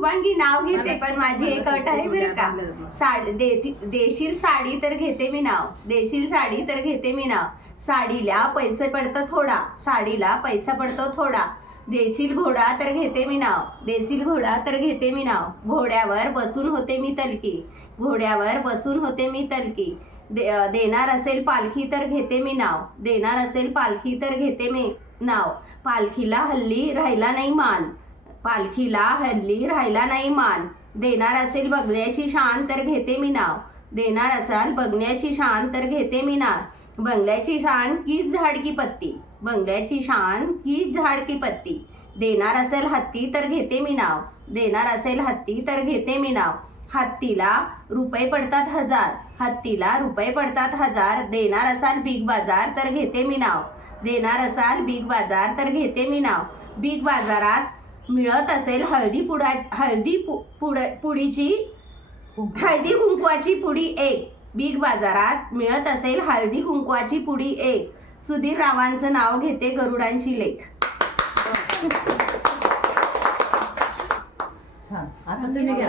शुभांगी नाव घेते, पण माझी एक अट आहे बरं का. देशील साडी तर घेते मी नाव, देशील साडी तर घेते मी नाव. साडीला पैसे पडतं थोडा, साडीला पैसा पडतो थोडा. देशील घोडा तर घेते मी नाव, देशील घोडा तर घेते मी नाव. घोड्यावर बसून होते मी तलकी, घोड्यावर बसून होते मी तलकी. देणार असेल पालखी तर घेते मी नाव, देणार असेल पालखी तर घेते मी नाव. पालखीला हल्ली राहिला नाही मान, पालखीला हल्ली राहिला नाही मान. देणार असेल बंगल्याची शान तर घेते मी नाव, देणार असाल बंगल्याची शान तर घेते मी नाव. बंगल्याची शान कीच झाडकी पत्ती, बंगल्याची शान कीच झाडकी पत्ती. देणार असेल हत्ती तर घेते मी नाव, देणार असेल हत्ती तर घेते मी नाव. हत्तीला रुपये पडतात हजार, हत्तीला रुपये पडतात हजार. देणार असाल बिग बाजार तर घेते मी नाव, देणार असाल बिग बाजार तर घेते मी नाव. बिग बाजारात मिळत असेल पुडीची हळदी कुंकवाची पुडी एक, बिग बाजारात मिळत असेल हळदी कुंकवाची पुडी एक. सुधीर रावांचं नाव घेते गरुडांची लेख. छान. आता तुम्ही घ्या.